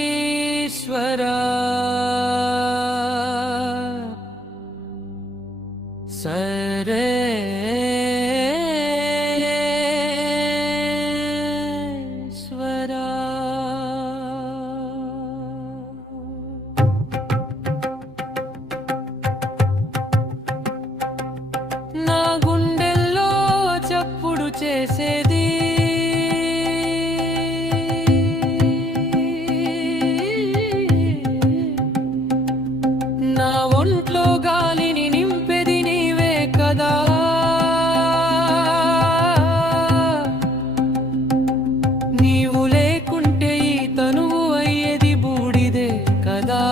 ఈశ్వరా సర్వేశ్వరా నా గుండెల్లో చప్పుడు చేసేది నా ఒంట్లో గాలిని నింపెది నీవే కదా. నీవు లేకుంటే ఈ తనువు అయ్యేది బూడిదే కదా.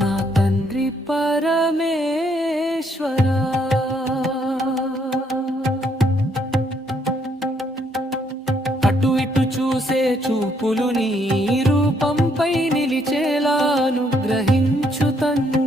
నా తండ్రి పరమేశ్వరా, అటు ఇటు చూసే చూపులు నీ రూపంపై నిలిచేలా అనుగ్రహించు తండ్రి.